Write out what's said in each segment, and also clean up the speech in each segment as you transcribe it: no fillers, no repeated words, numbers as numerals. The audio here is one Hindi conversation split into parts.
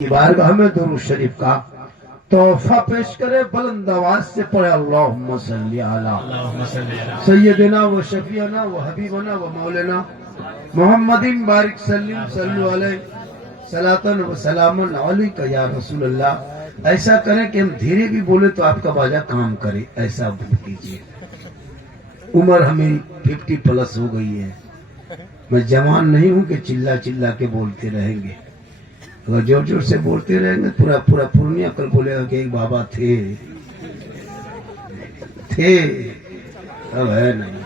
बारगाह में दुरूद शरीफ का तोहफा पेश करे, बुलंद आवाज से पढ़े अल्लाहुम्मा सल्ली अला सय्यदिना व शफीना व हबीबना व मौलाना मोहम्मदिन बारिक सल्लल्लाहु अलैहि सलातन व सलामन अलैका या रसूल अल्लाह। ऐसा करें कि हम धीरे भी बोले तो आपका बाजा काम करे, ऐसा कीजिए। उम्र हमें 50+ हो गई है, मैं जवान नहीं हूं कि चिल्ला चिल्ला के बोलते रहेंगे। अगर जोर जोर से बोलते रहेंगे पूरा पूर्णिया कल बोलेगा कि एक बाबा थे, अब है नहीं।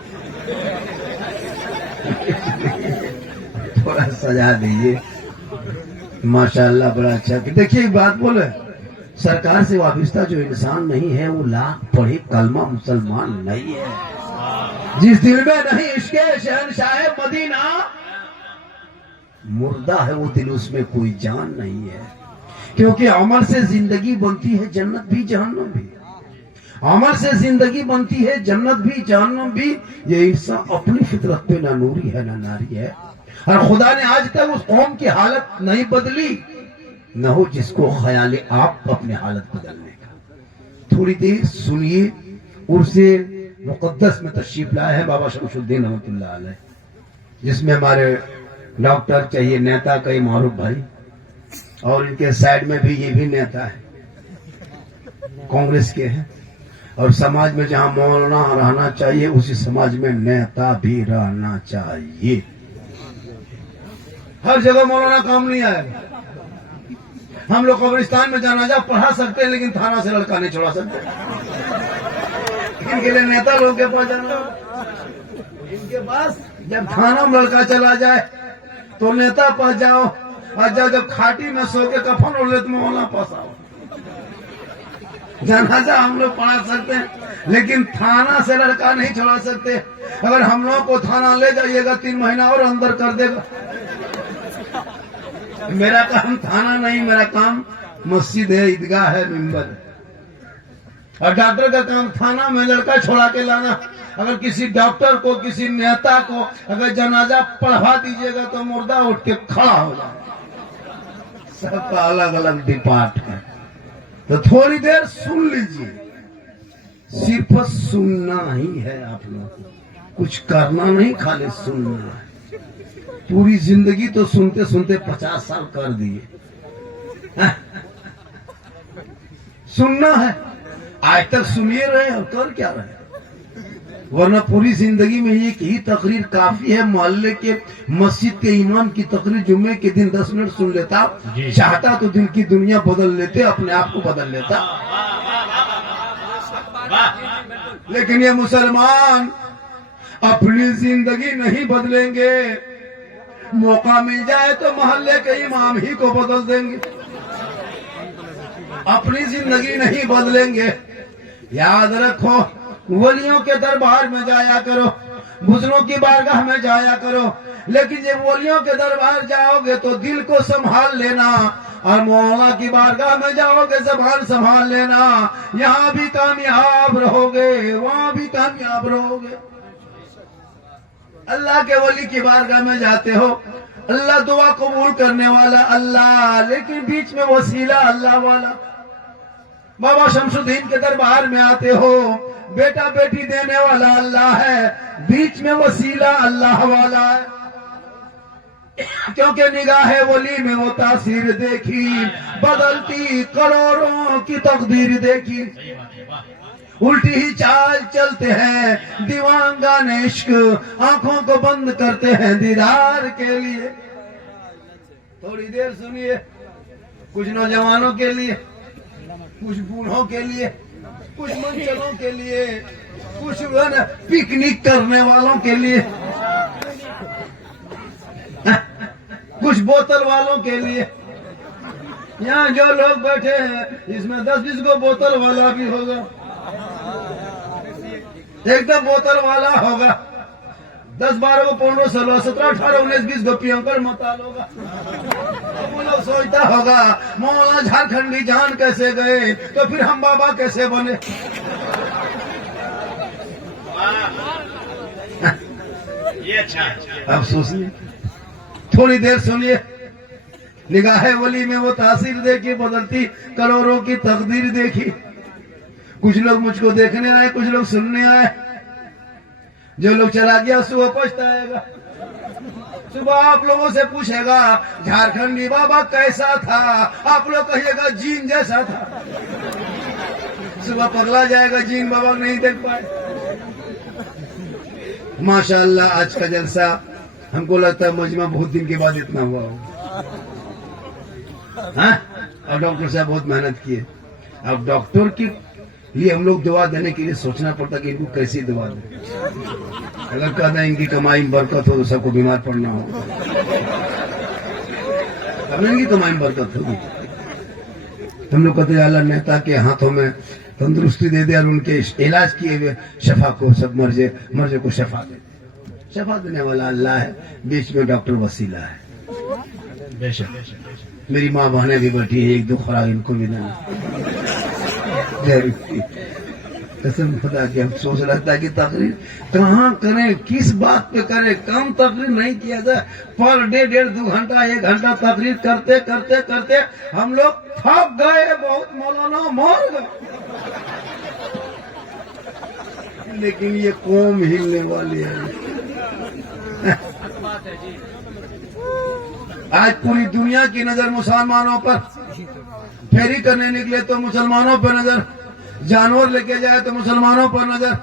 थोड़ा सजा दीजिए, माशाल्लाह बड़ा अच्छा। देखिए एक बात बोले, सरकार से वाबिस्ता जो इंसान नहीं है वो लाख पढ़े कलमा मुसलमान नहीं है। जिस दिल में नहीं इश्क़े शहंशाह मदीना, मुर्दा है वो दिल, उसमें कोई जान नहीं है। क्योंकि अमल से जिंदगी बनती है जन्नत भी जहन्नम भी, अमल से जिंदगी बनती है जन्नत भी जहन्नम भी। ये इंसान अपनी फितरत पे ना नूरी है ना नारी है, और खुदा ने आज तक उस कौम की हालत नहीं बदली, न हो जिसको ख्याल आप अपने हालत बदलने का। थोड़ी देर सुनिए। उर्से मुकद्दस में तशरीफ लाए हैं बाबा शमशुद्दीन रहमतुल्लाह अलैह, जिसमें हमारे डॉक्टर चाहिए नेता कई मारूफ भाई, और इनके साइड में भी ये भी नेता है, कांग्रेस के हैं। और समाज में जहां मौलाना रहना चाहिए उसी समाज में नेता भी रहना चाहिए। हर जगह मौलाना काम नहीं आएगा। हम लोग कब्रिस्तान में जनाजा पढ़ा सकते हैं, लेकिन थाना से लड़का नहीं छोड़ा सकते। इनके लिए नेता लोग के पास जाना, इनके पास जब थाना में लड़का चला जाए तो नेता पास जाओ, और जब खाटी में सो के कफन उड़ ले तो मौलाना पास आओ। जनाजा हम लोग पढ़ा सकते हैं, लेकिन थाना से लड़का नहीं छोड़ा सकते। अगर हम लोग को थाना ले जाइएगा 3 महीना और अंदर कर देगा। मेरा काम थाना नहीं, मेरा काम मस्जिद है, ईदगाह है, मिंबर है। और डॉक्टर का काम थाना में लड़का छोड़ा के लाना। अगर किसी डॉक्टर को, किसी नेता को अगर जनाजा पढ़वा दीजिएगा तो मुर्दा उठ के खड़ा हो जाए। सबका अलग अलग डिपार्ट है, तो थोड़ी देर सुन लीजिए। सिर्फ सुनना ही है, आप लोग कुछ करना नहीं, खाली सुनना है। पूरी जिंदगी तो सुनते सुनते 50 साल कर दिए। सुनना है, आज तक सुनिए रहे और कर क्या रहे, वरना पूरी जिंदगी में एक ही तकरीर काफी है। मोहल्ले के मस्जिद के इमाम की तकरीर जुम्मे के दिन 10 मिनट सुन लेता, चाहता तो दिल की दुनिया बदल लेते, अपने आप को बदल लेता। लेकिन ये मुसलमान अपनी जिंदगी नहीं बदलेंगे। मौका मिल जाए तो मोहल्ले के इमाम ही को बदल देंगे, अपनी जिंदगी नहीं बदलेंगे। याद रखो, वलियों के दरबार में जाया करो, बुजुर्गों की बारगाह में जाया करो, लेकिन जब वलियों के दरबार जाओगे तो दिल को संभाल लेना, और मौला की बारगाह में जाओगे ज़बान संभाल लेना। यहाँ भी कामयाब रहोगे, वहाँ भी कामयाब रहोगे। अल्लाह के वली की बारगाह में जाते हो, अल्लाह दुआ कबूल करने वाला अल्लाह, लेकिन बीच में वसीला अल्लाह वाला। बाबा शमशुद्दीन के दरबार में आते हो, बेटा बेटी देने वाला अल्लाह है, बीच में वसीला अल्लाह वाला है। क्योंकि निगाह वली में वो तासीर देखी, बदलती करोड़ों की तकदीर देखी। उल्टी ही चाल चलते हैं दीवानगान इश्क, आंखों को बंद करते हैं दीदार के लिए। थोड़ी देर सुनिए, कुछ नौजवानों के लिए, कुछ बूढ़ों के लिए, कुछ मंचलों के लिए, कुछ पिकनिक करने वालों के लिए, कुछ बोतल वालों के लिए। यहाँ जो लोग बैठे हैं इसमें 10-20 को बोतल वाला भी होगा, एकदम बोतल वाला होगा। 10-12 को 15 16 17 18 19 20 को पियंकर मताल होगा। वो लोग सोचता होगा मौला झारखंडी जान कैसे गए, तो फिर हम बाबा कैसे बने। ये अच्छा, अब सोचिए, थोड़ी देर सुनिए। निगाहे वली में वो तासीर देखी, बदलती करोड़ों की तकदीर देखी। कुछ लोग मुझको देखने आए, कुछ लोग सुनने आए। जो लोग चला गया सुबह पछताएगा। सुबह आप लोगों से पूछेगा झारखंडी बाबा कैसा था, आप लोग कहिएगा जीन जैसा था। सुबह पगला जाएगा, जीन बाबा नहीं देख पाए। माशाअल्लाह आज का जलसा हमको लगता है मजमा बहुत दिन के बाद इतना हुआ हो। हाँ? और डॉक्टर साहब बहुत मेहनत किए। अब डॉक्टर के लिए हम लोग दवा देने के लिए सोचना पड़ता कि इनको कैसी दवा दें। अगर कहते हैं इनकी कमाई में बरकत हो तो सबको बीमार पड़ना हो, अब इनकी कमाई में बरकत होगी। हम लोग कहते हैं अल्लाह नेता के हाथों में तंदुरुस्ती दे दे और उनके इलाज किए हुए शफा को, सब मर्जे को शफा दे। शफा देने वाला अल्लाह है, बीच में डॉक्टर वसीला है। मेरी माँ बहनें भी बैठी है, एक दो खुराक इनको भी देना। कसम खुदा की हम सोच रहा था कि तकरीर कहाँ करें, किस बात पे करें। कम तकरीर नहीं किया जाए। पर डे 1.5-2 घंटा 1 घंटा तकरीर करते करते करते हम लोग थक गए, बहुत मौलाना मर गए। लेकिन ये कौम हिलने वाली है। आज पूरी दुनिया की नजर मुसलमानों पर, फेरी करने निकले तो मुसलमानों पर नजर, जानवर लेके जाए तो मुसलमानों पर नजर,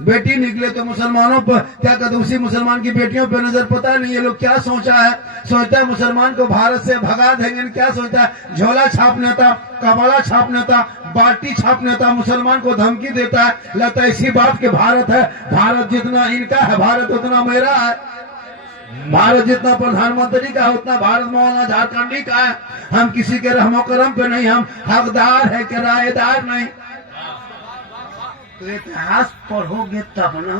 बेटी निकले तो मुसलमानों पर, क्या कहते उसी मुसलमान की बेटियों पर नजर। पता नहीं ये लोग क्या सोचा है। सोचता है मुसलमान को भारत से भगा देंगे। क्या सोचता है, झोला छापने था, कपड़ा छापने था, बाल्टी छापने था, मुसलमान को धमकी देता है। लगता है इसी बात के भारत है, भारत जितना इनका है भारत उतना मेरा है, भारत जितना प्रधानमंत्री का है उतना भारत मौलाना झारखंडी का है। हम किसी के रहमो करम पे नहीं, हम हकदार है, किराएदार नहीं। तो इतिहास पढ़ोगे तब ना,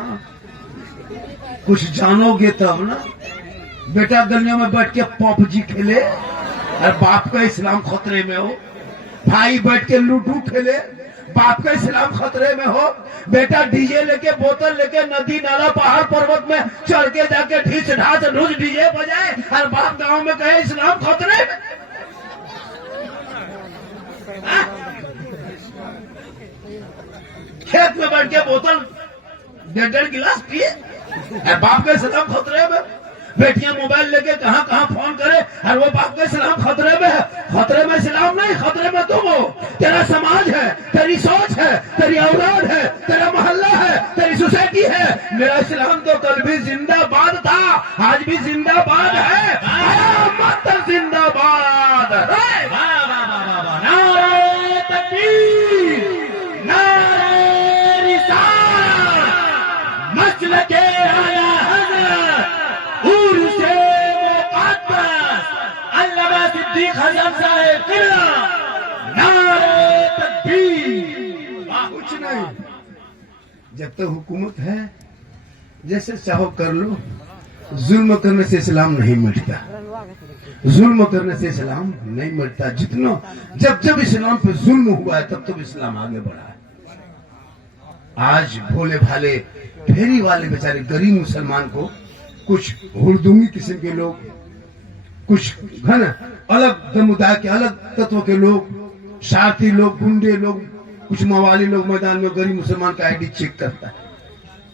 कुछ जानोगे तब ना। बेटा गलियों में बैठ के पबजी खेले और बाप का इस्लाम खतरे में हो, भाई बैठ के लूडो खेले, बाप का इस्लाम खतरे में हो। बेटा डीजे लेके, बोतल लेके नदी नाला पहाड़ पर्वत में चढ़ के जाके ढीस ढास रोज डीजे बजाए और बाप गांव में कहे इस्लाम खतरे में। खेत में बैठ के बोतल 1.5 गिलास पिए और बाप का इस्लाम खतरे में। बेटियां मोबाइल लेके कहां कहां फोन करे और वो बाप का इस्लाम खतरे में है। खतरे में इस्लाम नहीं, खतरे में तुम हो। तेरा समाज है, तेरी सोच है, तेरी औलाद है, तेरा मोहल्ला है, तेरी सोसाइटी है। मेरा इस्लाम तो कल भी जिंदाबाद था, आज भी जिंदाबाद है। मत जिंदाबाद। नारे तकबीर, नारे रिसालत, मसलके आला हज़रत, उर्से मुक़द्दस अल्लामा सिद्दीक़ हसन साहिब किबला, नारे तकबीर। कुछ नहीं, जब तक हुकूमत है जैसे चाहो कर लो। जुल्म करने से इस्लाम नहीं मिटता, जुल्म करने से इस्लाम नहीं मिटता। जितना जब जब इस्लाम पे जुल्म हुआ है तब तब इस्लाम आगे बढ़ा है। आज भोले भाले फेरी वाले बेचारे गरीब मुसलमान को कुछ हुड़दुमी किस्म के लोग, कुछ घन अलग समुदाय के अलग तत्व के लोग, शार्थी लोग, गुंडे लोग, कुछ मवाली लोग मैदान में गरीब मुसलमान का आईडी चेक करता है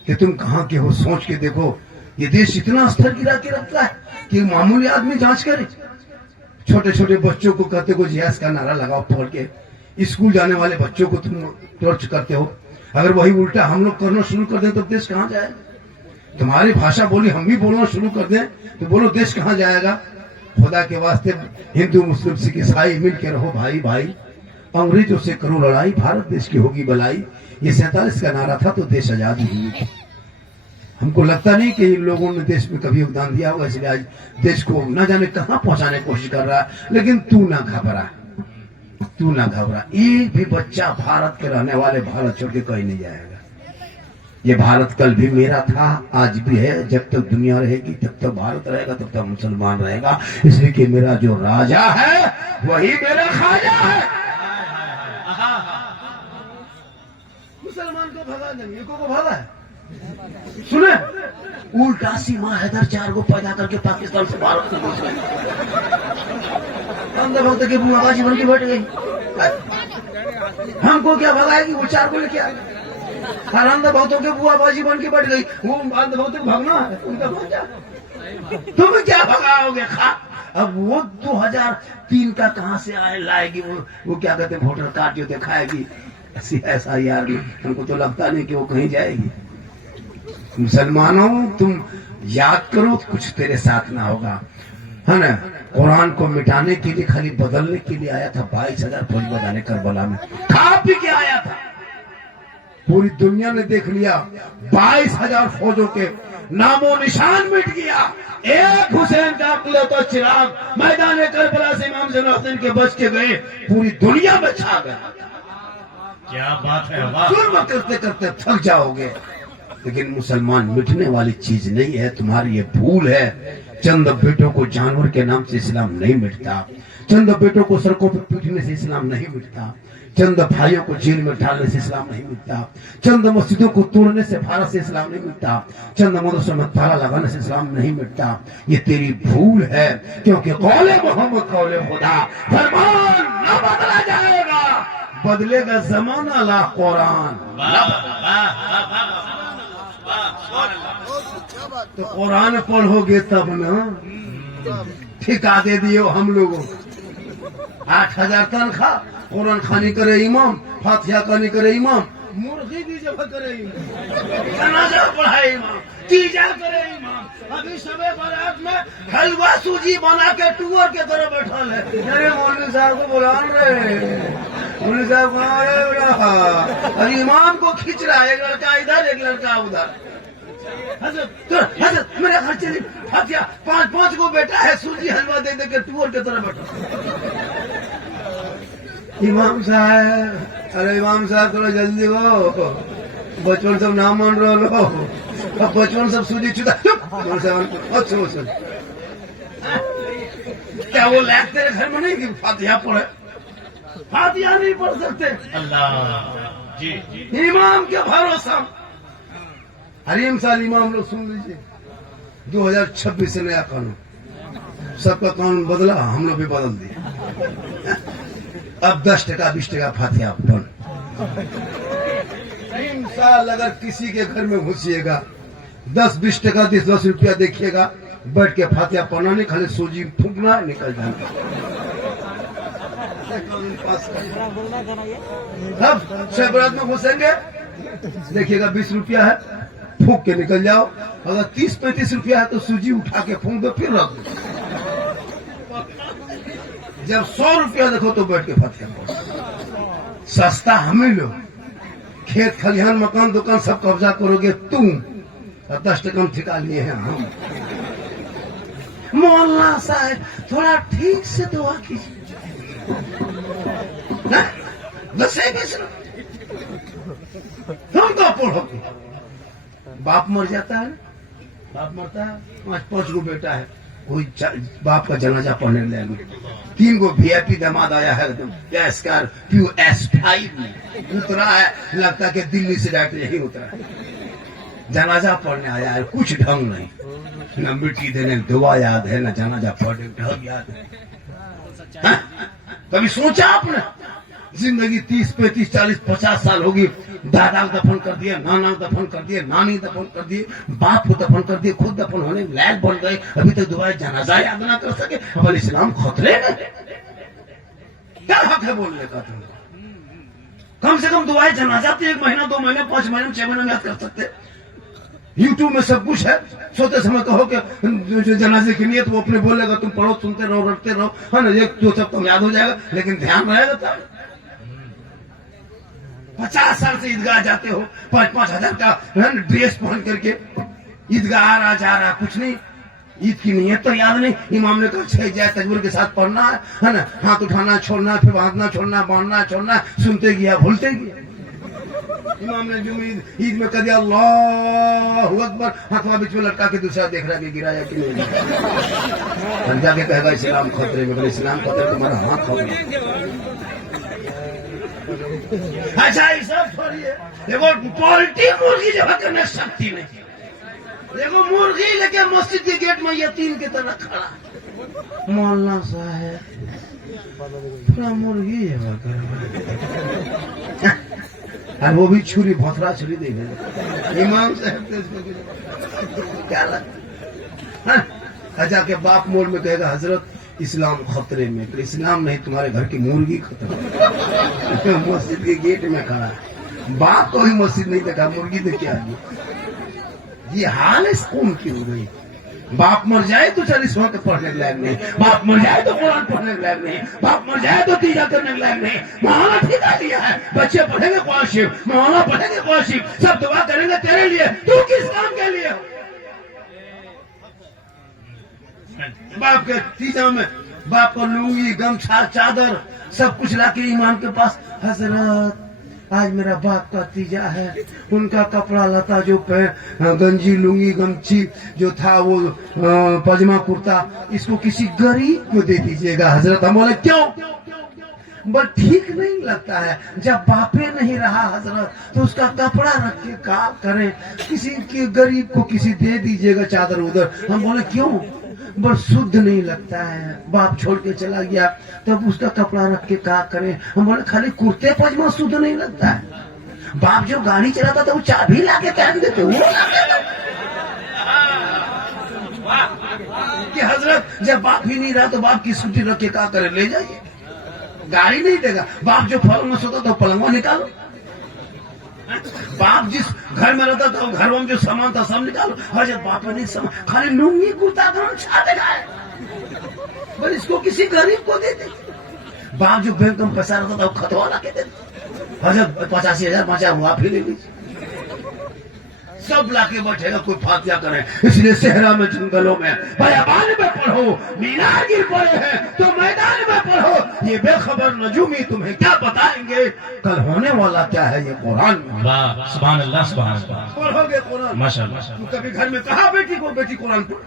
कि तुम कहां के हो। सोच के देखो, ये देश इतना स्तर गिरा के रखता है कि मामूली आदमी जांच करे। छोटे छोटे बच्चों को कहते को जिहाद का नारा लगाओ पकड़ के। स्कूल जाने वाले बच्चों को तुम टॉर्च करते हो। अगर वही उल्टा हम लोग करना शुरू कर दें तो देश कहां जाएगा। तुम्हारी भाषा बोली हम भी बोलना शुरू कर दें तो बोलो देश कहां जाएगा। खुदा के वास्ते हिंदू मुस्लिम सिख ईसाई मिल के रहो भाई भाई। अंग्रेजों से करो लड़ाई, भारत देश की होगी भलाई। ये 47 का नारा था तो देश आजाद हुई थी। हमको लगता नहीं कि इन लोगों ने देश में कभी योगदान दिया होगा, इसलिए आज देश को न जाने कहां पहुंचाने की कोशिश कर रहा है। लेकिन तू ना घबरा, तू ना घबरा। एक भी बच्चा भारत के रहने वाले भारत छोड़ के कहीं नहीं जाएगा। ये भारत कल भी मेरा था, आज भी है। जब तक दुनिया रहेगी तब तक भारत रहेगा, तब तक मुसलमान रहेगा। इसलिए कि मेरा जो राजा है वही मेरा खाजा है। मुसलमान को भगा देंगे, को भगा है। सुने, उल्टा सीमा हैदर 4 को पैदा करके पाकिस्तान से भारत में घुस गए। अंदर भक्त की बुआ जीवन की बैठ गई, हमको क्या भगाएगी, वो 4 को लेके आ गई। और अंध भक्तों के बुआ बाजी बन के बैठ गई, वो अंध भक्तों भगना है उनका भग जा, तुम क्या भगाओगे खा। अब वो 2003 का कहां से आए लाएगी, वो क्या कहते हैं वोटर कार्ड जो दिखाएगी ऐसा यार, हमको तो लगता नहीं कि वो कहीं जाएगी। मुसलमानों तुम याद करो, कुछ तेरे साथ ना होगा, है ना। कुरान को मिटाने के लिए, खाली बदलने के लिए आया था। 22,000 फौज बदाने करबला में खा पी के आया था। पूरी दुनिया ने देख लिया, 22,000 फौजों के नामो निशान मिट गया। एक हुसैन का अकलौता चिराग मैदान करबला से इमाम ज़ैनुलआबदीन के बच के गए, पूरी दुनिया में छा गए। क्या बात है, वाह। जुल्म करते करते थक जाओगे, लेकिन मुसलमान मिटने वाली चीज नहीं है, तुम्हारी ये भूल है। चंद बेटों को जानवर के नाम से इस्लाम नहीं मिटता, चंद बेटों को सड़कों पर पीटने से इस्लाम नहीं मिटता, चंद भाइयों को जेल में डालने से इस्लाम नहीं मिटता, चंद मस्जिदों को तोड़ने से भारत से इस्लाम नहीं मिटता, चंद मदरसों में ताला लगाने से इस्लाम नहीं मिटता। ये तेरी भूल है, क्योंकि कौले मोहम्मद कौले खुदा, फरमान न बदला जाएगा, बदलेगा जमाना ला कुरान। तो कुरान पढ़ोगे तब ना। ठिका दे दियो हम लोगों, 8,000 तनख्वाह, कुरान खानी करे इमाम, फातिहा खानी करे इमाम, मुर्गी भी जब करे इमाम, जनाजा पढ़ाए इमाम, तीजा करे इमाम। अभी सबे बारात में हलवा सूजी बना के टूअर के तरह बैठा है। अरे मौलवी साहब को बुला रहे, मौलवी साहब अरे इमाम को खींच रहा है, एक लड़का इधर एक लड़का उधर। हजरत मेरे घर चली फातिहा, 5 को बेटा है, सूजी हलवा दे दे के टूअर के तरह बैठा। इमाम साहब, अरे इमाम साहब थोड़ा जल्दी हो, बचपन सब नाम मान रहे लो, अब बचपन सब सूजी छुदा। अच्छा क्या वो लैब तेरे घर में नहीं कि फातिहा पढ़े? फातिहा नहीं पढ़ सकते। अल्लाह जी, इमाम के भरोसा। हरीम साल इमाम लोग सुन लीजिए, 2026 से नया कानून, सबका कानून बदला, हम लोग भी बदल दिए। अब 10 टका 20 टका फातिहा बन। 3 साल अगर किसी के घर में घुसिएगा, 10-20 टका 10 रुपया देखिएगा, बैठ के फातिहा पढ़ना नहीं, खाली सूजी फूकना, निकल जाना। अब शहबाद में घुसेंगे, देखिएगा 20 रुपया है, फूक के निकल जाओ। अगर 30-35 रुपया है तो सूजी उठा के फूक दो, फिर रख दो। जब 100 रुपया देखो तो बैठ के फातिहा पढ़ो। सस्ता हमें लो, खेत खलिहान मकान दुकान सब कब्जा करोगे तुम, 10 टका ठिका लिए हैं हम। मौलाना साहब थोड़ा ठीक से दुआ कीजिए, 10-20 तुम तो पढ़ोगे। बाप मर जाता है, बाप मरता है, 5 को बेटा है, कोई बाप का जनाजा पढ़ने लगे, 3 को VIP दामाद आया है, एकदम स्कॉर्पियो S5 में उतरा है, लगता कि दिल्ली से डायरेक्ट यही उतरा है, जनाजा पढ़ने आया है। कुछ ढंग नहीं, न मिट्टी देने दुआ याद है, न जनाजा पढ़ने ढंग याद है। कभी सोचा आपने? जिंदगी 30-35 40 50 साल होगी, दादा को दफन कर दिए, नाना को दफन कर दिए, नानी दफन कर दिए, बाप को दफन कर दिए, खुद दफन होने लायक बन गए, अभी तक दुआ जनाजा याद ना कर सके। अब इस्लाम खतरे में, क्या हक है बोलने का तुमको? कम से कम दुआ जनाजा तो 1 महीना 2 महीने 5 महीने 6 महीने में याद कर सकते। यूट्यूब में सब कुछ है, सोते समय कहो कि जनाजे की नियत, वो अपने बोलेगा, तुम पढ़ो, सुनते रहो, रटते रहो, है ना, एक दो सब तुम याद हो जाएगा, लेकिन ध्यान रहेगा तब। 50 साल से ईदगाह जाते हो, 5-5 हजार का ड्रेस पहन करके ईदगाह आ रहा जा रहा, कुछ नहीं, ईद की नियत तो याद नहीं। इमाम ने कहा 6 जाए तकबीर के साथ पढ़ना है ना, हाथ उठाना छोड़ना, फिर बांधना छोड़ना, बांधना छोड़ना, सुनते गया भूलते गया। इमाम ने जो ईद में कह दिया अल्लाहु अकबर, हाथवा बीच में लटका के दूसरा देख रहा है कि गिराया कि नहीं, जाके कहेगा इस्लाम खतरे में, इस्लाम खतरे, तुम्हारा हाथ खतरे। अच्छा ये सब छोड़िए, देखो पोल्ट्री मुर्गी जो करने शक्ति नहीं, देखो मुर्गी लेके मस्जिद के गेट में यतीम की तरह खड़ा, मौलाना साहब थोड़ा मुर्गी जमा कर, और वो भी छुरी भोसरा छुरी देंगे इमाम साहब तो इसको क्या लगता। अच्छा के बाप मोल में कहेगा हजरत इस्लाम खतरे में, तो इस्लाम नहीं तुम्हारे घर की मुर्गी खतरे में। मस्जिद के गेट में खड़ा है, बाप को ही मस्जिद नहीं देखा, मुर्गी देख क्या ये हाल है कौन की हो गई। बाप मर जाए तो 40वां के पढ़ने के लायक नहीं, बाप मर जाए तो कुरान पढ़ने के लायक नहीं, बाप मर जाए तो तीजा करने के लायक नहीं। मौलाना ठिका दिया है, बच्चे पढ़ेंगे कुरान शरीफ, मौलाना पढ़ेंगे कुरान शरीफ, सब दुआ करेंगे तेरे लिए, तू किस काम के लिए हो। बाप के तीजा में बाप को लुंगी गमछा चादर सब कुछ लाके इमाम के पास, हजरत आज मेरा बाप का तीजा है, उनका कपड़ा लता जो गंजी लुंगी गमछी जो था वो पजामा कुर्ता इसको किसी गरीब को दे दीजिएगा हजरत। हम बोले क्यों, बस ठीक नहीं लगता है, जब बापे नहीं रहा हजरत तो उसका कपड़ा रख के काम करें, किसी के गरीब को किसी दे दीजिएगा चादर उधर। हम बोले क्यों, बस शुद्ध नहीं लगता है, बाप छोड़ के चला गया तब उसका कपड़ा रख के क्या करें। हम बोले खाली कुर्ते पजामा शुद्ध नहीं लगता है, बाप जो गाड़ी चलाता था वो चाबी लाके पहन देते वो कि हजरत जब बाप ही नहीं रहा तो बाप की स्कूटी रख के क्या करे, ले जाइए, गाड़ी नहीं देगा। बाप जो पलंग में सोता था पलंगवा निकालो, बाप जिस घर में रहता था घर में जो सामान था सब निकालो। और जब बाप ने सामान खाली लुंगी कुर्ता गमछा दिखाए, बस इसको किसी गरीब को दे दे। बाप जो बैंक में पैसा रहता था वो खतवा ला के दे, हजरत 85,000 बचा हुआ फिर ले लीजिए, सब लाके बैठेगा, कोई फातिया करे। इसलिए सहरा में जंगलों में बयाबान में पढ़ो, मीनार गिर पड़े हैं तो मैदान में पढ़ो, ये बेखबर नजूमी तुम्हें क्या बताएंगे कल होने वाला क्या है ये कुरान में। वाह सुभान अल्लाह सुभान अल्लाह, पढ़ोगे कुरान माशाअल्लाह। तू कभी घर में कहा बेटी को बेटी कुरान पढ़,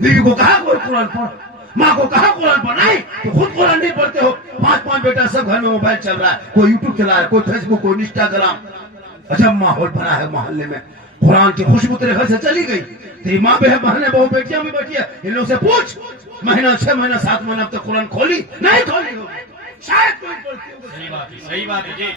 बीवी को कहा कोई कुरान पढ़, माँ को कहा कुरान पढ़, नहीं तो खुद कुरान नहीं पढ़ते हो। 5 बेटा सब घर में मोबाइल चल रहा है, कोई यूट्यूब चला है, कोई फेसबुक, कोई इंस्टाग्राम। अच्छा माहौल बना है मोहल्ले में, कुरान की खुशबू तेरे घर से चली गई, तेरी माँ बहन बहने बहु बेटियां भी बैठी है, इन लोगों से पूछ महीना 6 महीना 7 महीना अब तक कुरान खोली नहीं खोली हो, शायद कोई पढ़ती हो। सही बात है जी।